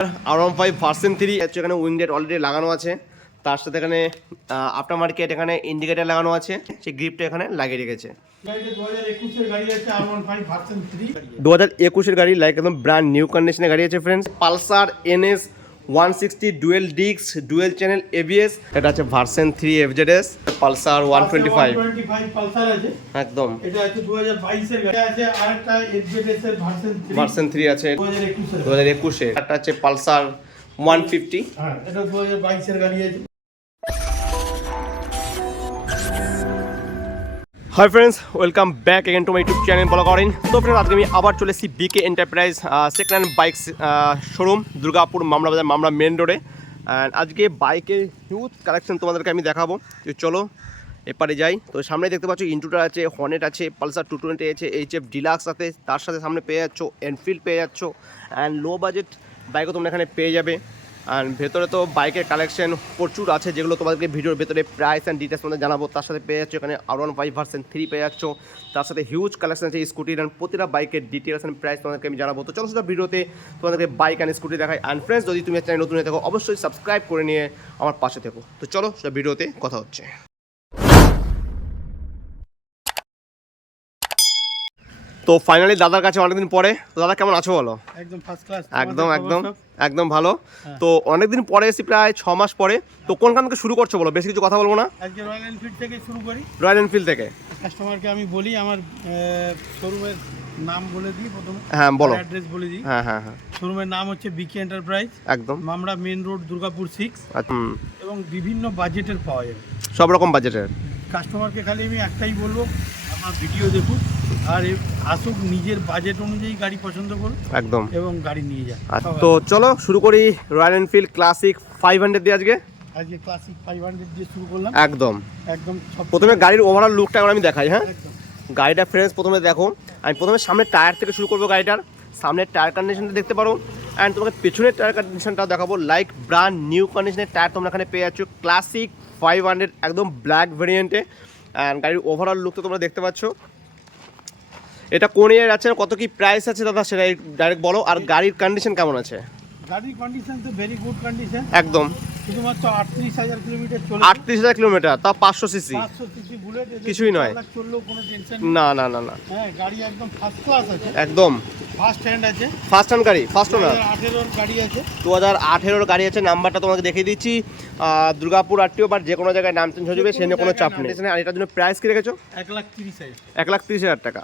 R15 version 3 এখানে winded already লাগানো আছে, তার সাথে এখানে আফটার মার্কেট এখানে ইন্ডিকেটর লাগানো আছে, সেই গ্রিপটা এখানে লাগিয়ে রেখেছে। 2021 এর গাড়ি লাইক একদম ব্র্যান্ড নিউ কন্ডিশনে গাড়ি আছে friends. Pulsar NS 160 dual disc dual channel ABS, এটা আছে ভার্সন 3 FZS। পালসার 125 পালসার আছে একদম, এটা আছে 2022 এর গাড়ি আছে। আরেকটা FZS এর ভার্সন 3 আছে 2021 এর। একটা আছে পালসার 150, হ্যাঁ এটা 2022 এর গাড়ি আছে। Hi friends, welcome back again to my YouTube channel বলাকরিন। তো ফ্রেন্ডস, আজকে আমি আবার চলে এসেছি BK enterprise second hand bikes showroom, Durgapur Mamla Bazar, মামলা মেন রোডে। অ্যান্ড আজকে বাইকের হিউজ কালেকশন তোমাদেরকে আমি দেখাবো। তো চলো এপারে যাই। তো সামনে দেখতে পাচ্ছ ইন্ট্রুডার আছে, হর্নেট আছে, পালসার 220 আছে, HF ডিলাক্স আছে, তার সাথে সামনে পেয়ে যাচ্ছ এনফিল্ড পেয়ে যাচ্ছ। অ্যান্ড লো বাজেট বাইকও তোমরা এখানে পেয়ে যাবে। আর ভেতরে তো বাইকের কালেকশন প্রচুর আছে, যেগুলো তোমাদেরকে ভিডিওর ভেতরে প্রাইস অ্যান্ড ডিটেলস মধ্যে জানাবো। তার সাথে পেয়ে যাচ্ছ এখানে R15 ভার্সন 3 পেয়ে যাচ্ছ, তার সাথে হিউজ কালেকশন আছে স্কুটির। অ্যান্ড প্রতিটা বাইকের ডিটেলস অ্যান্ড প্রাইস তোমাদেরকে আমি জানাবো। তো চলো সেটা ভিডিওতে তোমাদেরকে বাইক অ্যান্ড স্কুটি দেখাই। অ্যান্ড ফ্রেন্ডস, যদি তুমি চ্যানেল নতুন হয়ে থাকো অবশ্যই সাবস্ক্রাইব করে নিয়ে আমার পাশে থেকো। তো চলো সেটা ভিডিওতে কথা হচ্ছে। তো ফাইনালি দাদার কাছে অনেকদিন পরে। তো দাদা কেমন আছো বলো? একদম ফার্স্ট ক্লাস, একদম একদম একদম ভালো। তো অনেকদিন পরে এসেছি, প্রায় 6 মাস পরে। তো কোনখান থেকে শুরু করছো বলো, বেশি কিছু কথা বলবো না। আজকে রয়্যাল এনফিল্ড থেকে শুরু করি। রয়্যাল এনফিল্ড থেকে কাস্টমারকে আমি বলি আমার শোরুমের নাম বলে দিই প্রথমে। হ্যাঁ বলো, অ্যাড্রেস বলে দিই। হ্যাঁ হ্যাঁ হ্যাঁ শোরুমের নাম হচ্ছে BK এন্টারপ্রাইজ, একদম মামলা মেন রোড, দুর্গাপুর 6। এবং বিভিন্ন বাজেটের পাওয়া যাবে, সব রকম বাজেটের। কাস্টমারকে খালি আমি একটাই বলবো, আমার ভিডিও দেখুন আর আসুক, নিজের বাজেট অনুযায়ী গাড়ি পছন্দ করুন একদম এবং গাড়ি নিয়ে যান। তো চলো শুরু করি রয়্যাল এনফিল্ড ক্লাসিক 500 দিয়ে। আজকে ক্লাসিক 500 দিয়ে শুরু করলাম। একদম একদম প্রথমে গাড়ির ওভারঅল লুকটা আমি দেখাই। হ্যাঁ একদম গাড়িটা ফ্রেন্ডস প্রথমে দেখো, আমি প্রথমে সামনের টায়ার থেকে শুরু করবো। গাড়িটার সামনের টায়ার কন্ডিশনটা দেখতে পারো, অ্যান্ড তোমাকে পেছনের টায়ার কন্ডিশনটাও দেখাবো। লাইক ব্র্যান্ড নিউ কন্ডিশনের টায়ার তোমরা এখানে পেয়ে যাচ্ছ ক্লাসিক 500 একদম ব্ল্যাক ভেরিয়েন্টে। অ্যান্ড গাড়ির ওভারঅল লুকটা তোমরা দেখতে পাচ্ছ। এটা কোন ইয়ার আছে, কত কি প্রাইস আছে দাদা সেটা ডাইরেক্ট বলো। আর গাড়ির কন্ডিশন কেমন আছে? গাড়ির কন্ডিশন তো ভেরি গুড কন্ডিশন। একদম শুধুমাত্র 38,000 কিলোমিটার চলে। 38,000 কিলোমিটার, তা 500 সিসি, 500 সিসি বুলেট, কিছুই নয়। চললেও কোনো টেনশন না না না না, হ্যাঁ গাড়ি একদম ফার্স্ট ক্লাস আছে, একদম ফার্স্ট হ্যান্ড আছে, ফার্স্ট হ্যান্ড গাড়ি, ফার্স্ট ওনার। 2018 গাড়ি আছে, 2018 গাড়ি আছে। নাম্বারটা তোমাকে দেখিয়ে দিচ্ছি, দুর্গাপুর RTO, বাট যে কোনো জায়গায় নাম চেঞ্জ হয়ে যাবে, সেখানে কোনো চাপ নেই। আর এটার জন্য প্রাইস কি রেখেছো? 1,30,000। 1,30,000 টাকা।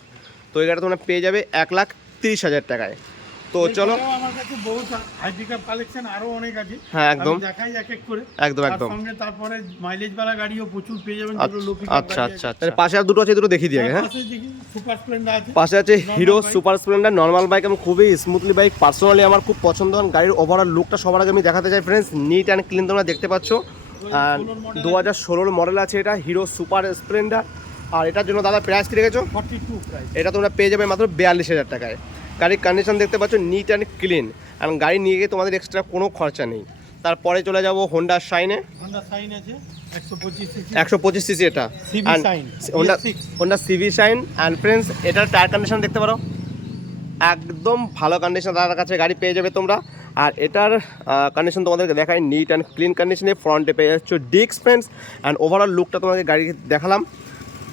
তো এই গাড়িটা তোমরা পেয়ে যাবে 1,30,000 টাকায়। তো চলো, আমার কাছে বহুত হাই পিকআপ কালেকশন আরো অনেক আছে। হ্যাঁ একদম দেখাই এক এক করে। একদম একদম। সঙ্গে তারপরে মাইলেজ वाला গাড়িও প্রচুর পেয়ে যাবেন। আচ্ছা আচ্ছা, তাহলে পাশে আর দুটো আছে, দুটো দেখিয়ে দিয়ে। হ্যাঁ পাশে দেখি সুপার স্প্লেন্ডার আছে, পাশে আছে hero super Splendor normal bike, এবং খুবই স্মুথলি বাইক। পার্সোনালি আমার খুব পছন্দ। গাড়ির ওভারঅল লুকটা সবার আগে আমি দেখাতে চাই ফ্রেন্ডস। নিট অ্যান্ড ক্লিন তোমরা দেখতে পাচ্ছ। 2016 মডেল আছে এটা, হিরো সুপার স্প্লেন্ডার। আর এটার জন্য দাদা প্রাইস কি রেখেছো? 42 প্রাইস। এটা তোমরা পেয়ে যাবে মাত্র 42,000 টাকায়। গাড়ির কন্ডিশন দেখতে পাচ্ছ নিট অ্যান্ড ক্লিন, আর গাড়ি নিয়ে গিয়ে তোমাদের এক্সট্রা কোনো খরচা নেই। তারপরে চলে যাবো হোন্ডা শাইনে। হোন্ডা শাইন আছে 125 সিসি, 125 সিসি এটা। CV shine, Honda CV shine. And friends এটার টায়ার কন্ডিশন দেখতে পারো, একদম ভালো কন্ডিশন দাদার কাছে গাড়ি পেয়ে যাবে তোমরা। আর এটার কন্ডিশন তোমাদেরকে দেখাই, নিট অ্যান্ড ক্লিন কন্ডিশনে। ফ্রন্টে পেয়ে যাচ্ছ ডিস্ক ফ্রেন্ডস। অ্যান্ড ওভারঅল লুকটা তোমাকে গাড়ি দেখালাম।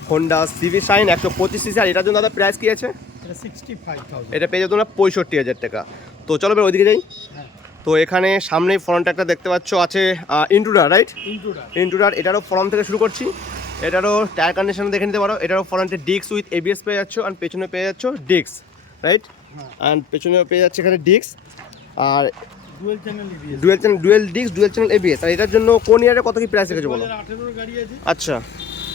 Honda CV Shine 125 CC. আর এটার জন্য দাদা প্রাইস কি আছে? এটা 65,000। এটা পেয়ে যাবে তোমরা 65,000 টাকা। তো চলো এবার ওইদিকে যাই। হ্যাঁ তো এখানে সামনেই ফ্রন্ট একটা দেখতে পাচ্ছ আছে ইন্ট্রুডার, রাইট? ইন্ট্রুডার এটারও ফ্রন্ট থেকে শুরু করছি। এটারও টায়ার কন্ডিশন দেখে নিতে পারো। এটারও ফ্রন্টে ডিস্ক উইথ ABS পেয়ে যাচ্ছ, আর পেছনে পেয়ে যাচ্ছ ডিস্ক, রাইট? অ্যান্ড পেছনে পেয়ে যাচ্ছে এখানে ডিস্ক আর dual channel ABS, dual disc dual channel ABS। আর এটার জন্য কোন ইয়ারে কত কি প্রাইস রেখেছো বলো? 2018 গাড়ি আছে। আচ্ছা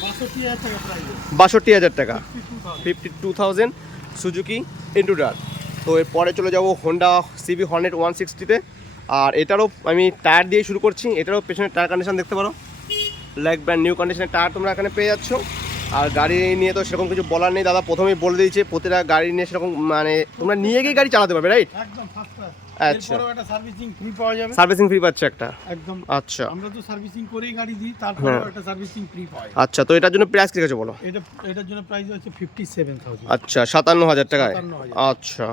62,000 টাকা প্রাইস। 62,000 টাকা, 52,000। 52,000 সুজুকি ইন্ট্রুডার। তো এরপরে চলে যাবো হোন্ডা CB হর্নেট 160-তে। আর এটারও আমি টায়ার দিয়ে শুরু করছি। এটারও পেছনের টায়ার কন্ডিশন দেখতে পারো, লাইক ব্র্যান্ড নিউ কন্ডিশনের টায়ার তোমরা এখানে পেয়ে যাচ্ছ। আর গাড়ি নিয়ে তো সেরকম কিছু বলার নেই, দাদা প্রথমেই বলে দিয়েছে প্রতিটা গাড়ি নিয়ে সেরকম মানে তোমরা নিয়ে গিয়ে গাড়ি চালাতে পারবে, রাইট? একদম ফার্স্ট ক্লাস। আচ্ছা, এরপরও একটা সার্ভিসিং ফ্রি পাওয়া যাবে। সার্ভিসিং ফ্রি পাচ্ছে একটা, একদম। আচ্ছা আমরা তো সার্ভিসিং করেই গাড়ি দিই, তারপরেও একটা সার্ভিসিং ফ্রি পাওয়া যাবে। আচ্ছা। তো এটার জন্য প্রাইস কি আছে বলো? এটার জন্য প্রাইস হচ্ছে 57,000। আচ্ছা 57,000 টাকায়। 57,000। আচ্ছা।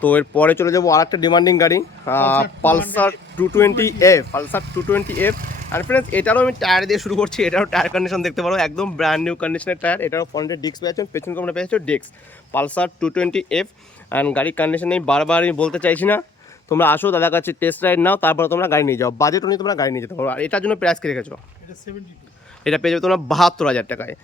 তো এরপরে চলে যাবো আর একটা ডিমান্ডিং গাড়ি, পালসার 220F। Pulsar 220F। আর ফ্রেন্ডস এটারও আমি টায়ার দিয়ে শুরু করছি। এটারও টায়ার কন্ডিশন দেখতে পারো, একদম ব্র্যান্ড নিউ কন্ডিশনের টায়ার। এটারও ফ্রন্টের ডিস্ক পেয়েছেন, পেছনে তোমরা পেয়েছো ডিস্ক। Pulsar 220F। অ্যান্ড গাড়ির কন্ডিশন আমি বারবার আমি বলতে চাইছি না, তোমরা আসো দাদার কাছে টেস্ট রাইড নাও, তারপরে তোমরা গাড়ি নিয়ে যাও। বাজেট নিয়ে তোমরা গাড়ি নিয়ে যেতে পারো। আর এটার জন্য প্রাইস কে রেখেছো? এটা 72, এটা পেয়ে যাবে তোমরা 72,000 টাকায়।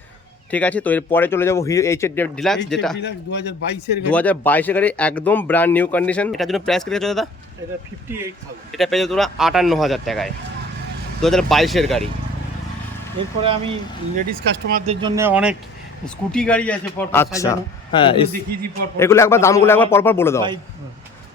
ঠিক আছে, তো এরপরে চলে যাবো হিরো এইচএফ ডিলাক্স, যেটা 2022 এর 2022 গাড়ি, একদম ব্র্যান্ড নিউ কন্ডিশন। এটার জন্য প্রাইস কে রেখেছো দাদা? এটা 58,000। এটা পেয়ে যাবে তোমরা 58,000 টাকায়, 2022 গাড়ি। এরপরে আমি লেডিস কাস্টমারদের জন্য অনেক স্কুটি গাড়ি আছে পরপর আচ্ছা, সাজানো। হ্যাঁ, দেখিয়ে দিই পরপর। এগুলো একবার দামগুলো একবার পরপর বলে দাও।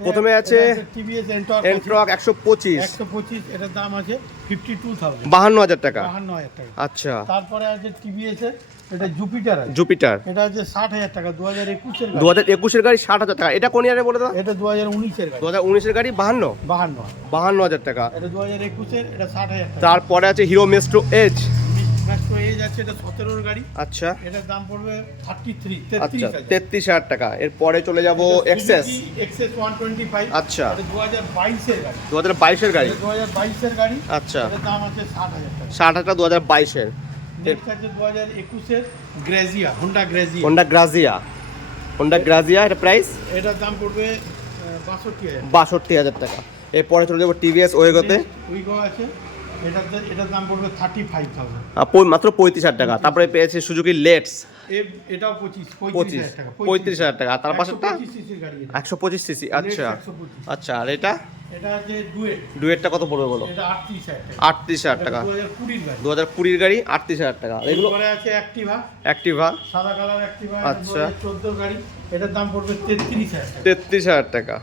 প্রথমে আছে টিভিএস এন্ট্রক 125, 125, এটার দাম আছে 52,000, 52,000 টাকা। 52,000 টাকা। আচ্ছা, তারপরে আছে টিভিএস এর এটা জুপিটার আছে, জুপিটার, এটা আছে 60,000 টাকা, 2021 এর গাড়ি। 2021 এর গাড়ি 60,000 টাকা। এটা কোন ইয়ারে বলে দাও? এটা 2019 এর গাড়ি। 2019 এর গাড়ি 52 52,000 টাকা। এটা 2021 এর, এটা 60,000 টাকা। তারপরে আছে hero maestro edge. Maestro edge আছে, এটা 17 এর গাড়ি। আচ্ছা এটার দাম পড়বে 33, আচ্ছা, 33,000। 33,000 টাকা। এরপরে চলে যাব এক্সেস। এক্সেস 125, আচ্ছা, এটা 2022 এর গাড়ি। 2022 এর গাড়ি। এটা 2022 এর গাড়ি। আচ্ছা, এটার দাম আছে 60,000 টাকা। 60,000 টাকা 2022 এর। নেক্সট আছে 2021 এর Grazia, Honda Grazia. Honda Grazia, Honda Grazia, এটা প্রাইস এটার দাম পড়বে 62,000। 62,000 টাকা। এরপরে চলে যাবো টিভিএস ওয়েগোতে, উইগো আছে, এটার দাম পড়বে 35,000। মাত্র 35,000 টাকা। তারপরে পেয়েছে সুজুকি লেটস, এটাও 35,000 টাকা। 35,000 টাকা। আর তার পাশেরটা 125 সিসির গাড়ি এটা। 125 সিসি। আচ্ছা 125। আচ্ছা, আর এটা এটা আছে ডুয়েট, ডুয়েটটা কত পড়বে বলো? এটা 38,000 টাকা। 38,000 টাকা, 2020 এর গাড়ি। 2020 গাড়ি, 38,000 টাকা। এগুলো এরপরে আছে অ্যাক্টিভা, অ্যাক্টিভা, সাদা কালার অ্যাক্টিভা, আচ্ছা। 2014 গাড়ি। এটার দাম পড়বে 33,000 টাকা। 33,000 টাকা।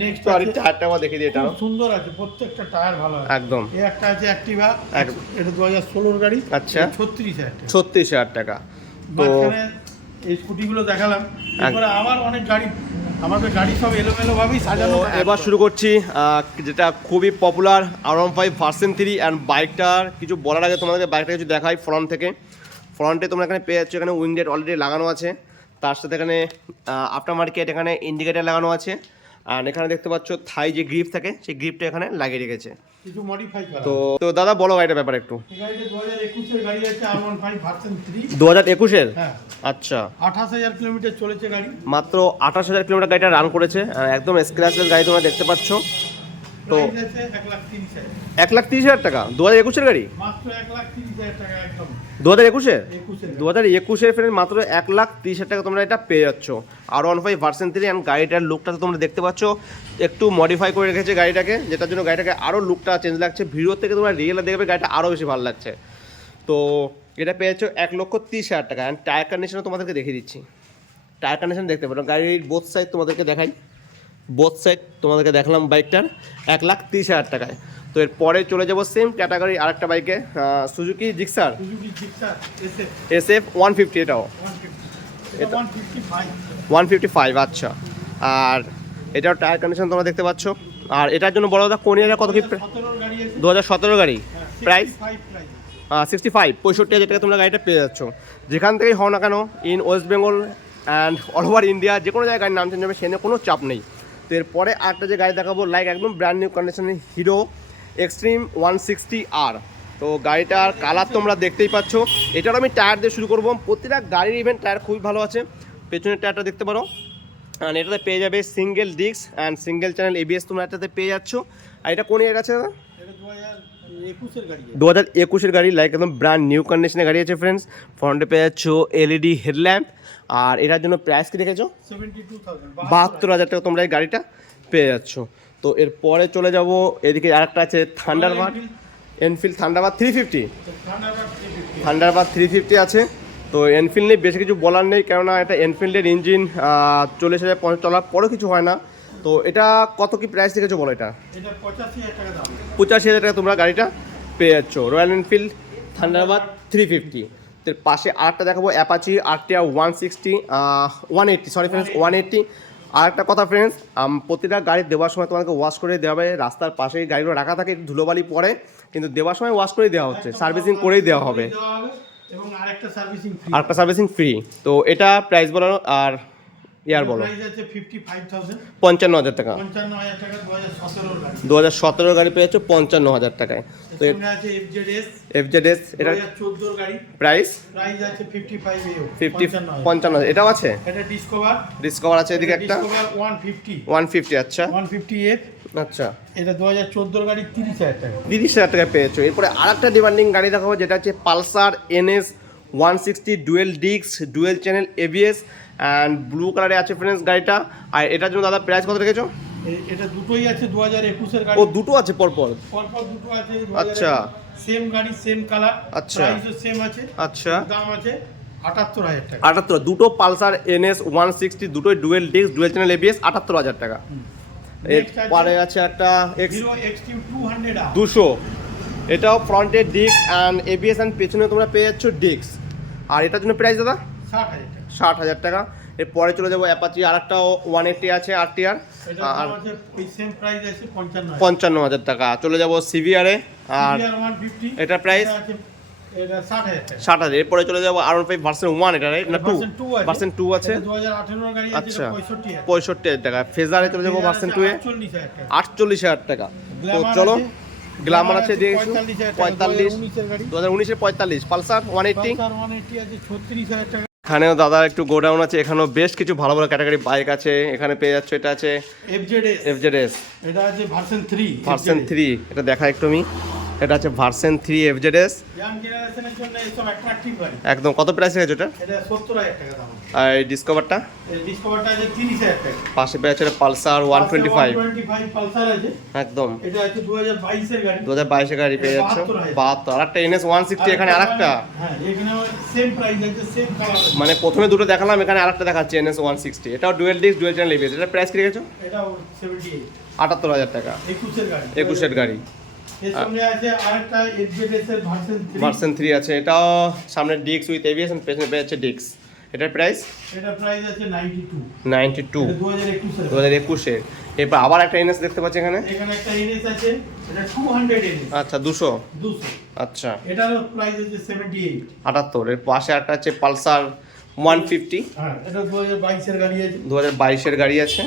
নেক্সট তো আর টায়ারটা আমার দেখে দিই, এটা খুব সুন্দর আছে, প্রত্যেকটা টায়ার ভালো আছে একদম। এই একটা আছে অ্যাক্টিভা, একদম। এটা 2016 গাড়ি। আচ্ছা। 36,000 টাকা। 36,000 টাকা। তো মাঝখানে এই স্কুটিগুলো দেখালাম, এরপরে আবার অনেক গাড়ি, আমাদের গাড়ি সব এলোমেলো ভাবেই সাজানো থাকে। এবার শুরু করছি যেটা খুবই পপুলার R15 ভার্সন 3। অ্যান্ড বাইকটার কিছু বলার আগে তোমাদেরকে বাইকটা কিছু দেখাই ফ্রন্ট থেকে। ফ্রন্টে তোমরা এখানে পেয়ে যাচ্ছ, এখানে উইন্ডেড অলরেডি লাগানো আছে, তার সাথে এখানে আফটার মার্কেট এখানে ইন্ডিকেটার লাগানো আছে। আর এখানে দেখতে পাচ্ছ থাই যে গ্রিপ থাকে, সেই গ্রিপটা এখানে লাগিয়ে রেখেছে। কিছু মডিফাই করা। তো দাদা বলো গাড়িটার ব্যাপারে একটু। এই গাড়িটা 2021 এর গাড়ি আছে, R15 ভার্সন 3। 2021 এর? হ্যাঁ। আচ্ছা, 28,000 কিলোমিটার চলেছে গাড়ি। মাত্র 28,000 কিলোমিটার গাড়িটা রান করেছে। একদম স্ক্র্যাচলেস গাড়ি তোমরা দেখতে পাচ্ছ। তো প্রাইস আছে 1,30,000। 1,30,000 টাকা 2021 এর গাড়ি, মাত্র 1,30,000 টাকা একদম। 2021 এর? 21 এর। 2021 এর ফ্রেন্ড মাত্র 1,30,000 টাকা তোমরা এটা পেয়ে যাচ্ছ। R15 version 3। অ্যান্ড গাড়িটার লুকটা তো তোমরা দেখতে পাচ্ছ, একটু মডিফাই করে রেখেছে গাড়িটাকে, যেটার জন্য গাড়িটাকে আরও লুকটা চেঞ্জ লাগছে। ভিডিও থেকে তোমরা রিয়েলে দেখবে গাড়িটা আরও বেশি ভালো লাগছে। তো এটা পেয়ে যাচ্ছ 1,30,000 টাকা। অ্যান্ড টায়ার কন্ডিশনও তোমাদেরকে দেখিয়ে দিচ্ছি। টায়ার কন্ডিশন দেখতে পারো, গাড়ির বোথ সাইড তোমাদেরকে দেখাই, বোথ সাইড তোমাদেরকে দেখালাম বাইকটার 1,30,000 টাকায়। তো এরপরে চলে যাবো সেম ক্যাটাগরি আরেকটা বাইকে, Suzuki Gixxer Suzuki Gixxer SF 150। এটাও 150, এটা 155। 155। আচ্ছা, আর এটাও টায়ার কন্ডিশন তোমরা দেখতে পাচ্ছ। আর এটার জন্য বড় কথা কোন এরিয়া কত কি? 2017 গাড়ি আছে। 2017 গাড়ি, প্রাইস 65 প্রাইস। 65 টাকা তোমরা গাড়িটা পেয়ে যাচ্ছ। যেখান থেকেই হও না কেন, in West Bengal and all over India, যে কোনো জায়গায় গাড়ির নাম চেঞ্জ হবে, সে নিয়ে কোনো চাপ নেই। তো এরপরে আরেকটা যে গাড়ি দেখাবো, লাইক একদম ব্র্যান্ড নিউ কন্ডিশনের হিরো এক্সট্রিম 160R। তো গাড়িটার কালার তোমরা দেখতেই পাচ্ছ। এটারও আমি টায়ার দিয়ে শুরু করবো। প্রতিটা গাড়ির ইভেন্ট টায়ার খুবই ভালো আছে। পেছনের টায়ারটা দেখতে পারো, অ্যান্ড এটাতে পেয়ে যাবে single disc and single channel ABS তোমরা এটাতে পেয়ে যাচ্ছ। আর এটা কোন ইয়ার আছে দাদা? এটা 2021 এর গাড়ি। 2021 এর গাড়ি, লাইক একদম ব্র্যান্ড নিউ কন্ডিশনের গাড়ি আছে ফ্রেন্ডস। ফ্রন্টে পেয়ে যাচ্ছ LED হেডল্যাম্প। আর এটার জন্য প্রাইস কি রেখেছো? 72,000। 72,000 টাকা তোমরা এই গাড়িটা পেয়ে যাচ্ছ। তো এরপরে চলে যাব এদিকে, আরেকটা আছে থান্ডারবার্ড, এনফিল্ড থান্ডারবার্ড 350। থান্ডারবার্ড 350 আছে। তো এনফিল্ড নিয়ে বেশি কিছু বলার নেই, কেননা এটা এনফিল্ডের ইঞ্জিন 40,000 চলার পরেও কিছু হয় না। তো এটা কত কি প্রাইস রেখেছো বলো? এটা 85,000 টাকা দাম। 85,000 টাকা তোমরা গাড়িটা পেয়ে যাচ্ছ, রয়্যাল এনফিল্ড থান্ডারবার্ড 350। এর পাশে আরেকটা দেখাবো, অ্যাপাচি RTR 180, সরি ফ্রেন্ডস 180। আর একটা কথা ফ্রেন্ডস, প্রতিটা গাড়ি দেওয়ার সময় তোমাকে ওয়াশ করে দেওয়া হবে। রাস্তার পাশেই গাড়িগুলো রাখা থাকে, ধুলোবালি পড়ে, কিন্তু দেওয়ার সময় ওয়াশ করেই দেওয়া হচ্ছে, সার্ভিসিং করেই দেওয়া হবে, এবং আরেকটা সার্ভিসিং ফ্রি। আরেকটা সার্ভিসিং ফ্রি। তো এটা প্রাইস বলো। আর ইয়ার বলো। প্রাইস আছে 55,000, 55,000 টাকা। 55,000 টাকা 2017 গাড়ি। 2017 গাড়ি পেয়েছো 55,000 টাকায়। তো এর সঙ্গে আছে FZS, FZS এটা 2014 গাড়ি। প্রাইস প্রাইস আছে 55 এও, 55,000। এটাও আছে, এটা ডিসকভার আছে এদিকে একটা ডিসকভার 150, 150। আচ্ছা 150F, আচ্ছা, এটা 2014 গাড়ি 30,000 টাকা। 30,000 টাকায় পেয়েছো। এরপরে আরেকটা ডিমান্ডিং গাড়ি দেখাবো, যেটা হচ্ছে Pulsar NS 160 dual disc, dual channel ABS and blue কালারে আছে ফ্রেন্ডস গাড়িটা। আর এটার জন্য দাদা প্রাইস কত রেখেছো? এটা দুটোই আছে 2021 এর গাড়ি। ও দুটো আছে পরপর? পরপর দুটো আছে। আচ্ছা, সেম গাড়ি সেম কালার, আচ্ছা প্রাইসও সেম আছে। আচ্ছা, দাম আছে 78,000 টাকা। 78। দুটো পালসার NS 160, দুটোই dual disc, dual channel ABS, 78,000 টাকা। এরপরে আছে একটা হিরো এক্সট্রিম 200R, 200। এটাও ফ্রন্টের ডিস্ক অ্যান্ড ABS অ্যান্ড পেছনে তোমরা পেয়ে যাচ্ছ ডিস্ক। আর এটার জন্য প্রাইস দাদা 60,000 টাকা। 60,000 টাকা। এরপরে চলে যাবো অ্যাপাচি, আরেকটাও 180 আছে RTR, এটা আর দাম আছে সেম প্রাইস আছে 55,000। 55,000 টাকা। চলে যাবো CVR এ, আর CBR 150, এটা প্রাইস এটা 60,000 টাকা। 60,000। এরপরে চলে যাবো R15 ভার্সন 1, এটা রাইট না 2? ভার্সন 2 আছে, ভার্সন 2 আছে, এটা 2018 এর গাড়ি আছে, আচ্ছা এটা 65,000। 65,000 টাকা। ফেজারে চলে যাবো ভার্সন 2 এ, 48,000 টাকা। 48,000 টাকা। তো গ্ল্যামার চলো, আছে, গ্ল্যামার আছে দিয়ে 45,000 টাকা, 45, 2019 এর গাড়ি। 2019 এর 45। পালসার 180, পালসার 180 আছে 36,000 টাকা। এখানেও দাদা একটু গোডাউন আছে, এখানেও বেশ কিছু ভালো ভালো ক্যাটাগরি বাইক আছে। এখানে পেয়ে যাচ্ছ, এটা আছে FZS এটা আছে ভার্সন 3, ভার্সন 3। এটা দেখা একটু আমি, এটা আছে ভার্সন 3 FZS, ইয়াং জেনারেশনের জন্য এসব অ্যাট্রাকটিভ গাড়ি। একদম। কত প্রাইস আছে এটা? এটা 70,000 টাকা দাম। আর এই ডিসকভারটা এই ডিসকভারটা আছে 30,000 টাকা। পাশে পেয়ে আছে পালসার 125, 125 পালসার আছে, একদম এটা আছে 2022 এর গাড়ি। 2022 এর গাড়ি পেয়ে যাচ্ছ 72। আর একটা NS 160, এখানে আরেকটা, হ্যাঁ এখানে সেম প্রাইস আছে, সেম কালার আছে। মানে প্রথমে দুটো দেখালাম, এখানে আরেকটা দেখাচ্ছে NS 160। এটাও dual disc, dual channel ABS। এটা প্রাইস কি রেখেছো? এটাও 78, 78,000 টাকা। 21 এর গাড়ি। 21 এর গাড়ি। এর সঙ্গে আছে আরেকটা FZS এর ভার্সন ভার্সন 3 আছে, এটাও সামনে ডিস্ক উইথ ABS এন্ড পেছনে পেয়ে যাচ্ছে ডিস্ক। এটার প্রাইস এটা প্রাইস আছে 92, 92, এটা 2021 এর। 2021 এর। এরপর আবার একটা NS দেখতে পাচ্ছি এখানে, এখানে একটা NS আছে, এটা 200 NS, আচ্ছা 200, 200। আচ্ছা এটারও প্রাইস আছে 78। 78। এর পাশে একটা আছে পালসার 150, হ্যাঁ এটা 2022 এর গাড়ি আছে, 2022 এর গাড়ি আছে,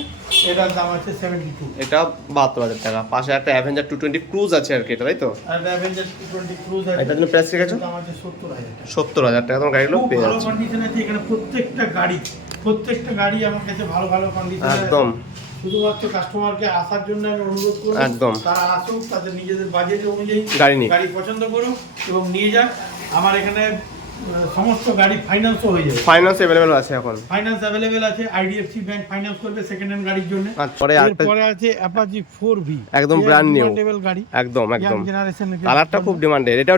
এটার দাম আছে 72। এটা 72,000 টাকা। পাশে একটা অ্যাভেঞ্জার 220 ক্রুজ আছে আর কি, এটা তাই তো? আর অ্যাভেঞ্জার 220 ক্রুজ আছে, এটার জন্য প্রাইস রেখেছো? দাম আছে 70,000 টাকা। 70,000 টাকা তোমার গাড়িগুলো খুব পেয়ে ভালো যাচ্ছে, কন্ডিশন আছে এখানে। প্রত্যেকটা গাড়ি আমার কাছে ভালো ভালো কন্ডিশন আছে। একদম শুধুমাত্র কাস্টমারকে আসার জন্য আমি অনুরোধ করব, একদম। তারা আসুক, তাদের নিজেদের বাজেট অনুযায়ী গাড়ি নিক। গাড়ি পছন্দ করুক এবং নিয়ে যাক। আমার এখানে সমস্ত গাড়ি ফাইন্যান্সও হয়ে যাবে। ফাইন্যান্স अवेलेबल আছে এখন? ফাইন্যান্স অ্যাভেলেবেল আছে, IDFC ব্যাংক ফাইন্যান্স করবে সেকেন্ড হ্যান্ড গাড়ির জন্য। আচ্ছা, পরে আরেকটা এরপরে আছে অ্যাপাচি 4V, একদম ব্র্যান্ড নিউ গাড়ি, একদম একদম। জেনারেশনের কালারটা খুব ডিমান্ডেড। এটা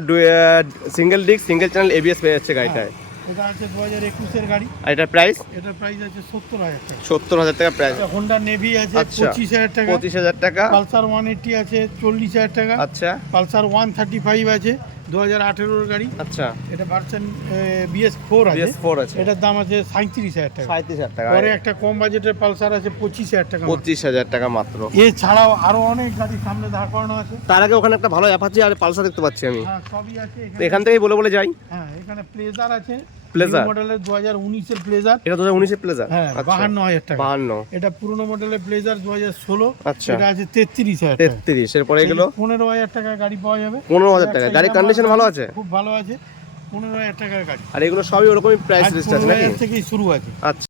single disc, single channel ABS পেয়ে যাচ্ছে গাড়িটায়। এটা আছে 2021 এর গাড়ি। আর এটার প্রাইস? এটার প্রাইস আছে 70,000 টাকা। 70,000 টাকা প্রাইস। এটা হোন্ডা নেভি আছে আচ্ছা, 25,000 টাকা। 25,000 টাকা। পালসার 180 আছে 40,000 টাকা। আচ্ছা পালসার 135 আছে 2018 এর গাড়ি। আচ্ছা, এটা ভার্সন BS4 আছে, BS4 আছে, এটার দাম আছে 37,000 টাকা। 37,000 টাকা। পরে একটা কম বাজেটের পালসার আছে 25,000 টাকা। 25,000 টাকা মাত্র। এছাড়াও আরো অনেক গাড়ি সামনে দাঁড় করানো আছে। তার আগে ওখানে একটা ভালো অ্যাপাচি আর পালসার দেখতে পাচ্ছি আমি, হ্যাঁ সবই আছে তো এখান থেকেই বলে যাই। হ্যাঁ এখানে প্লেজার আছে, প্লেজার মডেলের 2019 এর প্লেজার। এটা 2019 এর প্লেজার, হ্যাঁ 52,000 টাকা। 52। এটা পুরনো মডেলের প্লেজার 2016, আচ্ছা, এটা আছে 33,000 টাকা। 33। এরপরে এগুলো 15,000 টাকা গাড়ি পাওয়া যাবে। 15,000 টাকা। গাড়ির কন্ডিশন ভালো আছে? খুব ভালো আছে, 15,000 টাকার গাড়ি। আর এগুলো সবই ওরকমই প্রাইস লিস্ট আছে নাকি? 15,000 থেকেই শুরু আছে। আচ্ছা।